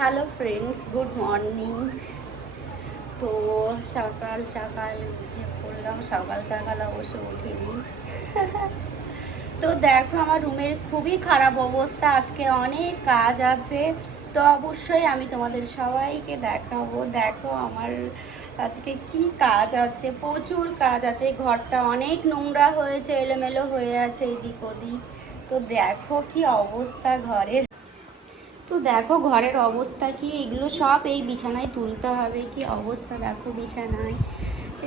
Hello friends good morning তো সকাল সকাল উঠে পড়লাম। সকাল সকাল অবশ্য উঠিনি। তো দেখো, আমার রুমের খুবই খারাপ অবস্থা। আজকে অনেক কাজ আছে। তো অবশ্যই আমি তোমাদের সবাইকে দেখাবো। দেখো, আমার আজকে কি কাজ আছে? প্রচুর কাজ আছে। ঘরটা অনেক নোংরা হয়েছে, এলোমেলো হয়ে আছে এদিক ওদিক। তো দেখো কি অবস্থা ঘরের। তো দেখো ঘরের অবস্থা কি? এগুলো সব এই বিছানায় তুলতে হবে। কি অবস্থা? দেখো বিছানায়।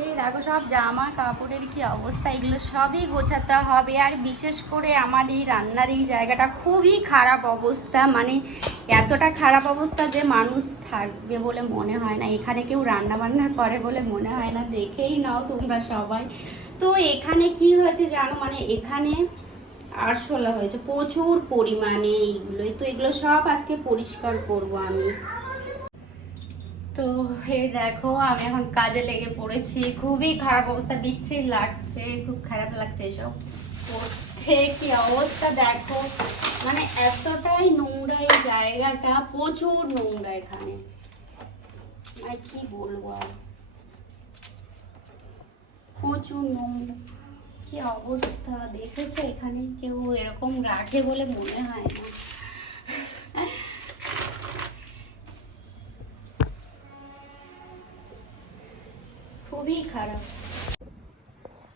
এই দেখো সব জামা কাপড়ের কি অবস্থা? এগুলো সবই গোছাতে হবে। আর বিশেষ করে আমার এই রান্নার এই জায়গাটা খুবই খারাপ অবস্থা। মানে এতটা খারাপ অবস্থা যে মানুষ থাকবে বলে মনে হয় না। এখানে কেউ রান্না বান্না করে বলে মনে হয় না। দেখেই নাও তোমরা সবাই। তো এখানে কি হয়েছে জানো? মানে এখানে আরশোলা হয়েছে। প্রচুর পরিমাণে এইগুলোই তো এগুলো সব আজকে পরিষ্কার করব আমি। তো হে দেখো, আমি এখন কাজে লেগে পড়েছি। খুবই খারাপ অবস্থা, বিচ্ছিরি লাগছে, খুব খারাপ লাগছে এসব। করতে কি অবস্থা দেখো। মানে এতটাই নোংরা এই জায়গাটা, প্রচুর নোংরা এখানে। মানে কি বলব আর? প্রচুর নোংরা। কি অবস্থা? দেখেছ? এখানে কেউ এরকম রাখে বলে মনে হয় না। খুবই খারাপ।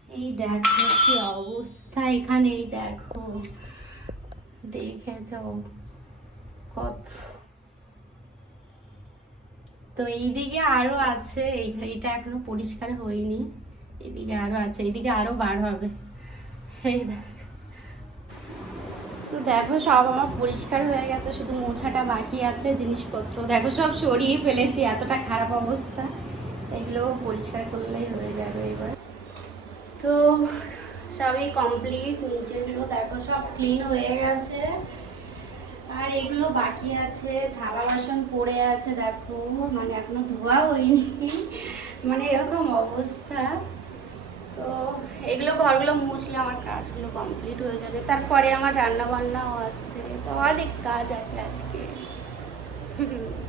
এই দেখো কি অবস্থা এখানে, এই দেখো। দেখেছ? কত তো এইদিকে আরও আছে, এই- এটা এখনও পরিষ্কার হয়নি। এদিকে আরও আছে, এদিকে আরও বার হবে। তো দেখো, সব আমার পরিষ্কার হয়ে গেছে, শুধু মোছাটা বাকি আছে, জিনিসপত্র। দেখো, সব সরিয়ে ফেলেছি, এতটা খারাপ অবস্থা। এগুলো পরিষ্কার করলেই হয়ে যাবে এবার। তো সবই কমপ্লিট নিচেগুলো দেখো, সব ক্লিন হয়ে গেছে। আর এগুলো বাকি আছে, থালা বাসন পড়ে আছে, দেখো। মানে এখনও ধোয়া হয়নি। মানে এরকম অবস্থা। তো এগুলো ঘরগুলো মুছলে আমার কাজগুলো কমপ্লিট হয়ে যাবে। তারপরে আমার রান্না বান্নাও আছে। তো অনেক কাজ আছে আজকে।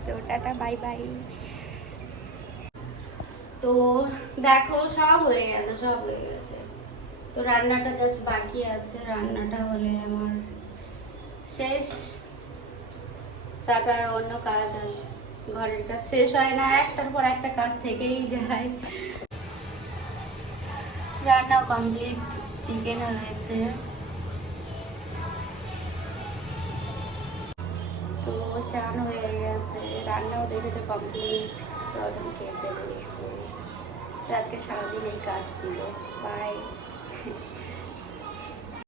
তো টাটা, বাই বাই। তো দেখো, সব হয়ে গেছে, সব হয়ে গেছে। তো রান্নাটা জাস্ট বাকি আছে। রান্নাটা হলে আমার শেষ। তারপর অন্য কাজ আছে। ঘরের কাজ শেষ হয় না। একটার পর একটা কাজ থেকেই যায়। রান্নাও কমপ্লিট চিকেন হয়েছে। তো চান হয়ে গেছে, রান্নাও দেখেছে কমপ্লিট তো এখন খেতে বসবো। আজকে সারাদিন এই কাজ ছিল। বাই